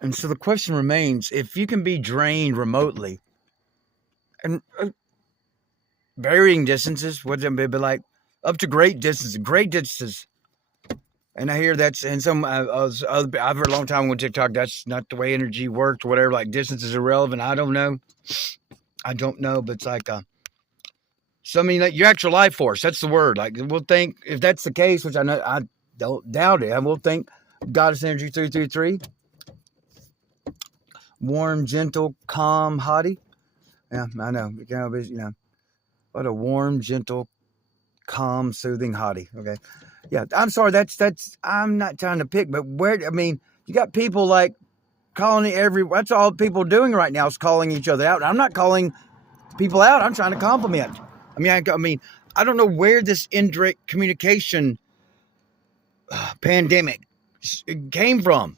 And so the question remains, if you can be drained remotely and varying distances, what it be like up to great distances. And I hear that's, and some, I've heard a long time on TikTok, that's not the way energy works, or whatever, like distance is irrelevant. I don't know. I don't know, but it's like, so I mean, like your actual life force, that's the word. Like we'll think, if that's the case, which I know, I don't doubt it, I will think Goddess Energy 333, warm, gentle, calm, hottie. Yeah, I know. What a warm, gentle, calm, soothing hottie. Okay. Yeah, I'm sorry. I'm not trying to pick, but I mean, you got people like calling that's all people are doing right now is calling each other out. I'm not calling people out. I'm trying to compliment. I mean, I don't know where this indirect communication pandemic came from.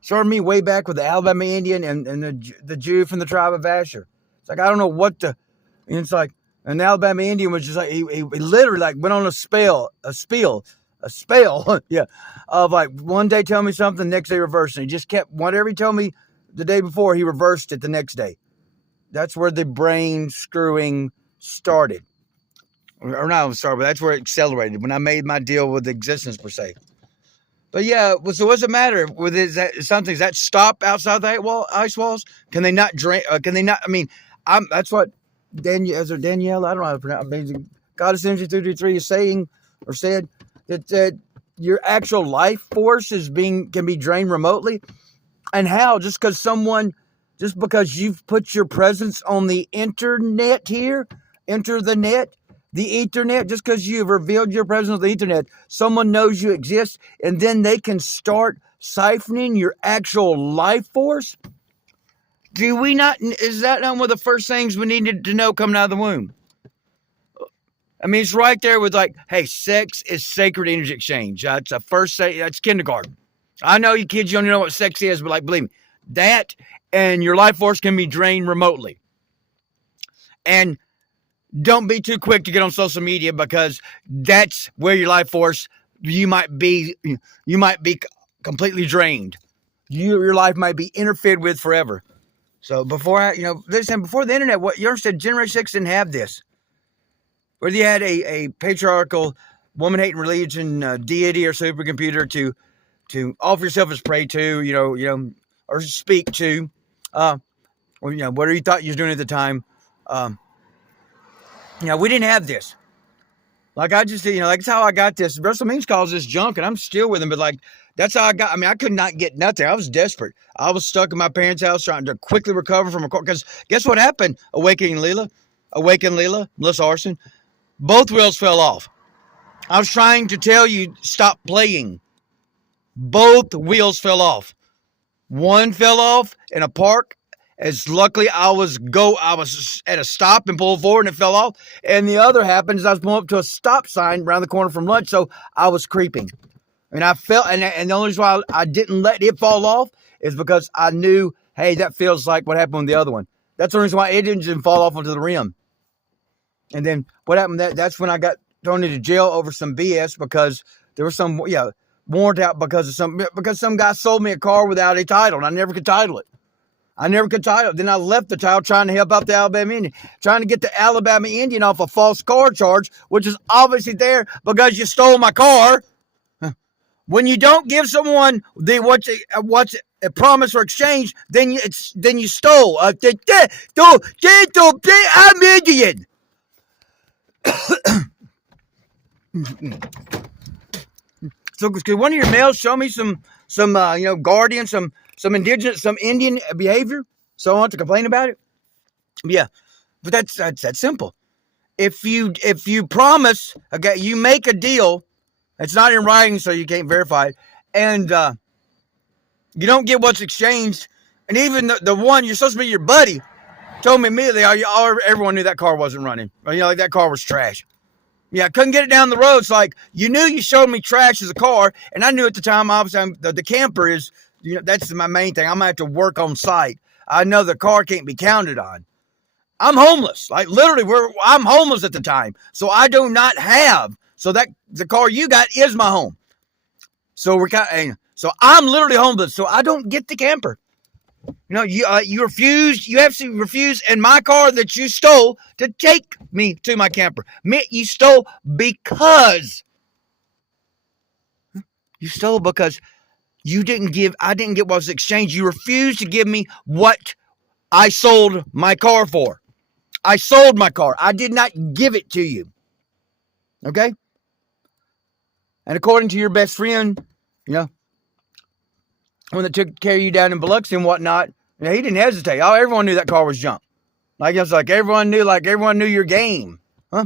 Started me way back with the Alabama Indian and the Jew from the tribe of Asher. It's like, I don't know what and it's like, and the Alabama Indian was just like, he literally like went on a spell, yeah, of like one day tell me something, the next day reversing. He just kept, whatever he told me the day before, he reversed it the next day. That's where the brain screwing started. Or not started, but that's where it accelerated, when I made my deal with existence per se. But yeah, so what's the matter with it? Is that stop outside the ice walls? Can they not drain? Can they not? I mean, that's what Danielle, I don't know how to pronounce. Amazing Goddess Energy 333 is saying or said that your actual life force can be drained remotely, and how just because you've put your presence on the internet here, enter the net. The Ethernet, just because you've revealed your presence on the Ethernet, someone knows you exist, and then they can start siphoning your actual life force? Is that not one of the first things we needed to know coming out of the womb? I mean, it's right there with like, hey, sex is sacred energy exchange. That's kindergarten. I know you kids, you don't know what sex is, but like, believe me, that and your life force can be drained remotely. And don't be too quick to get on social media, because that's where your life force, you might be completely drained. Your life might be interfered with forever. So before the internet, what you understand, Generation 6 didn't have this. Whether you had a patriarchal, woman-hating religion, deity, or supercomputer to offer yourself as prey to, or speak to, whatever you thought you was doing at the time. We didn't have this. Like I just, like that's how I got this. Russell Means calls this junk, and I'm still with him. But like, that's how I got. I mean, I could not get nothing. I was desperate. I was stuck in my parents' house trying to quickly recover from a car. Because guess what happened? Awaken Leela, Melissa Arson. Both wheels fell off. I was trying to tell you, stop playing. Both wheels fell off. One fell off in a park. As luckily I was at a stop and pulled forward and it fell off. And the other happened as I was pulling up to a stop sign around the corner from lunch. So I was creeping. And I felt, and the only reason why I didn't let it fall off is because I knew, hey, that feels like what happened with the other one. That's the reason why it didn't fall off onto the rim. And then what happened, that's when I got thrown into jail over some BS, because there was some, warrant out because some guy sold me a car without a title, and I never could title it. Then I left the title trying to help out the Alabama Indian, trying to get the Alabama Indian off a false car charge, which is obviously there because you stole my car. When you don't give someone what's a promise or exchange, then you stole. I'm Indian. So could one of your males show me some guardian, some indigenous, some Indian behavior, so I want to complain about it? Yeah, but that's simple. If you promise, okay, you make a deal, it's not in writing, so you can't verify it, and you don't get what's exchanged, and even the one you're supposed to be your buddy told me immediately, everyone knew that car wasn't running. Like that car was trash. Yeah, I couldn't get it down the road. It's like, you knew you showed me trash as a car, and I knew at the time, obviously, the camper is, that's my main thing. I'm going to have to work on site. I know the car can't be counted on. I'm homeless. Like, literally, I'm homeless at the time, so I do not have. So the car you got is my home. So I'm literally homeless, so I don't get the camper. You refused. You absolutely refused in my car that you stole to take me to my camper. You stole because you didn't give. I didn't get what was exchanged. You refused to give me what I sold my car for. I sold my car. I did not give it to you. Okay? And according to your best friend, when they took care of you down in Biloxi and whatnot, he didn't hesitate. Oh, everyone knew that car was junk. Like it's like everyone knew your game. Huh?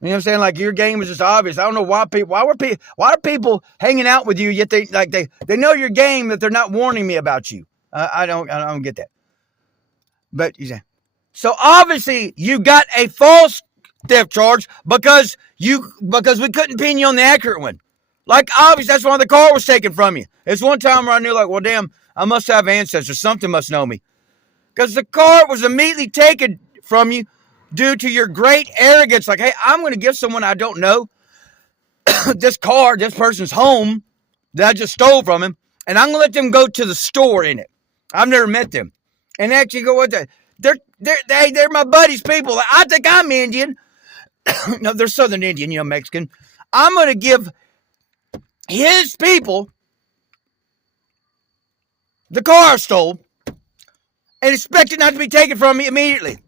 You know what I'm saying? Like your game was just obvious. I don't know why are people hanging out with you yet they know your game that they're not warning me about you. I don't get that. But you say, so obviously you got a false theft charge because we couldn't pin you on the accurate one. Like obviously that's why the car was taken from you. It's one time where I knew like, well damn, I must have ancestors. Something must know me. Because the car was immediately taken from you due to your great arrogance. Like, hey, I'm going to give someone I don't know this person's home that I just stole from him, and I'm going to let them go to the store in it. I've never met them. And actually go, what the? They're my buddy's people. I think I'm Indian. No, they're Southern Indian, Mexican. I'm going to give his people the car I stole and expect it not to be taken from me immediately.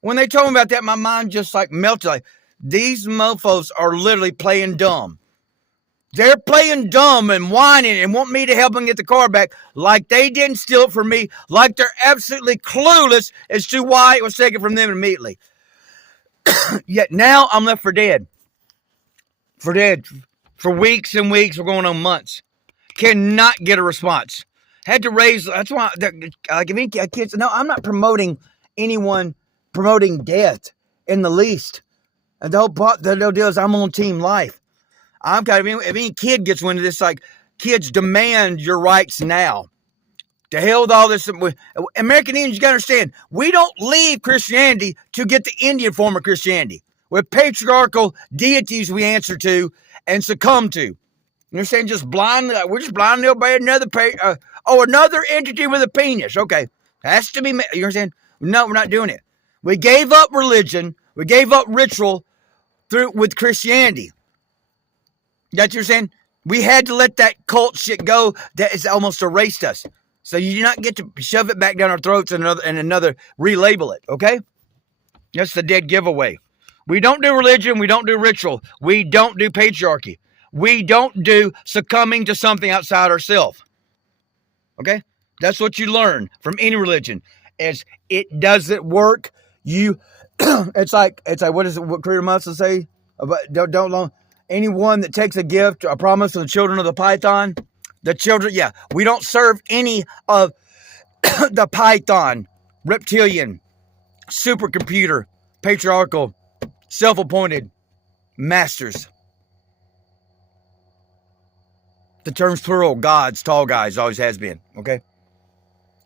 When they told me about that, my mind just like melted. Like, these mofos are literally playing dumb. They're playing dumb and whining and want me to help them get the car back like they didn't steal it from me, like they're absolutely clueless as to why it was taken from them immediately. Yet now I'm left for dead. For dead. For weeks and weeks, we're going on months. Cannot get a response. Had to raise, that's why, like, kids, no, I'm not promoting anyone promoting death in the least. And the whole deal is I'm on team life. I'm kind of, if any kid gets wind of this, like, kids demand your rights now. To hell with all this. American Indians, you got to understand, we don't leave Christianity to get the Indian form of Christianity. We're patriarchal deities we answer to and succumb to. You understand? We're just blindly obeying another entity with a penis. Okay. Has to be, you understand? No, we're not doing it. We gave up religion. We gave up ritual with Christianity. That's what you're saying? We had to let that cult shit go that has almost erased us. So you do not get to shove it back down our throats and another relabel it, okay? That's the dead giveaway. We don't do religion. We don't do ritual. We don't do patriarchy. We don't do succumbing to something outside ourselves. Okay? That's what you learn from any religion. Is it doesn't work. It's like what Creator Muslim say? Don't anyone that takes a gift, a promise to the children of the Python. The children, we don't serve any of the Python, reptilian, supercomputer, patriarchal, self-appointed masters. The term's plural, gods, tall guys, always has been, okay?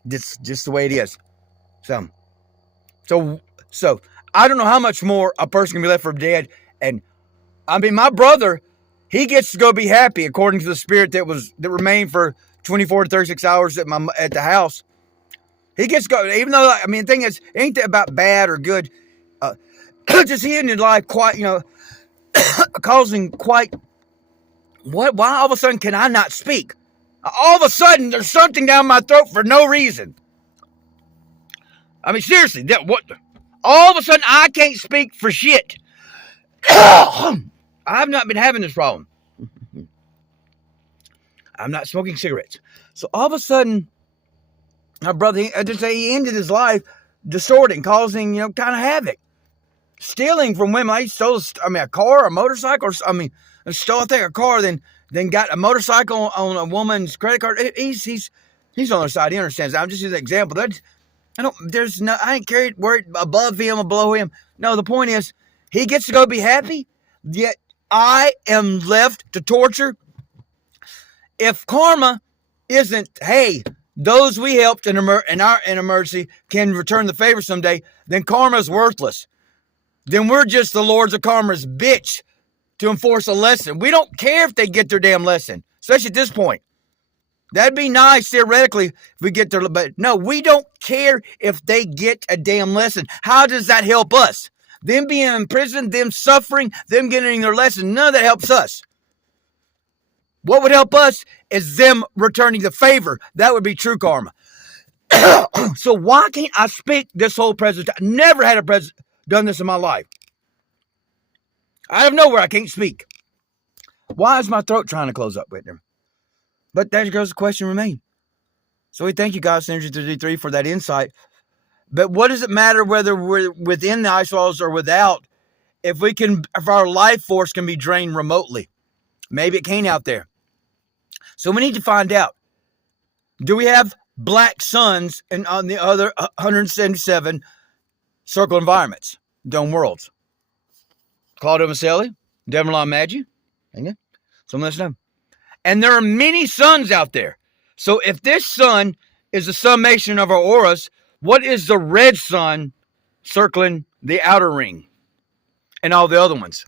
Just the way it is. So I don't know how much more a person can be left for dead. And I mean, my brother, he gets to go be happy according to the spirit that remained for 24 to 36 hours at the house. He gets to go, even though, I mean, the thing is, it ain't that about bad or good. Just he ended life quite, causing quite, why all of a sudden can I not speak? All of a sudden, there's something down my throat for no reason. I mean, seriously, all of a sudden, I can't speak for shit. I've not been having this problem. I'm not smoking cigarettes. So all of a sudden, my brother, he ended his life distorting, causing, kind of havoc. Stealing from women. He stole, a car, a motorcycle, stole, I think, a car, then got a motorcycle on a woman's credit card. He's on the other side. He understands that. I'm just using an example. I ain't worried above him or below him. No, the point is, he gets to go be happy, yet I am left to torture. If karma isn't, hey, those we helped in emergency can return the favor someday, then karma is worthless. Then we're just the lords of karma's bitch to enforce a lesson. We don't care if they get their damn lesson, especially at this point. That'd be nice theoretically if we get there, but no, we don't care if they get a damn lesson. How does that help us? Them being in prison, them suffering, them getting their lesson, none of that helps us. What would help us is them returning the favor. That would be true karma. So why can't I speak this whole presentation? Never had a president done this in my life. Out of nowhere, I can't speak. Why is my throat trying to close up, Whitner? But there goes the question remain. So we thank you, God, Synergy 33, for that insight. But what does it matter whether we're within the ice walls or without if our life force can be drained remotely? Maybe it can't out there. So we need to find out. Do we have black suns on the other 177 circle environments, dome worlds? Claudio Maselli, Demerlon Maggi. So let's know. And there are many suns out there. So if this sun is the summation of our auras, what is the red sun circling the outer ring and all the other ones?